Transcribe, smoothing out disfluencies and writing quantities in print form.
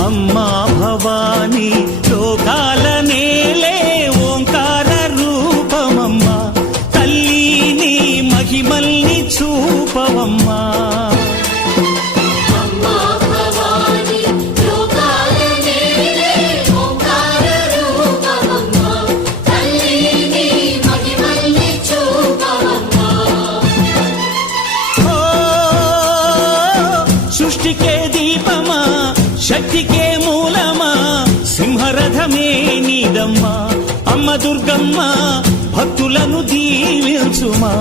అమ్మా భవానీ లోకాల నేలే ఓంకార రూపమమ్మా తల్లి నీ మహిమల్ని చూపవమ్మా సృష్టికే దీపమా శక్తికే మూలమా సింహరథమే నీదమ్మా అమ్మ దుర్గమ్మ భక్తులను దీవించుమా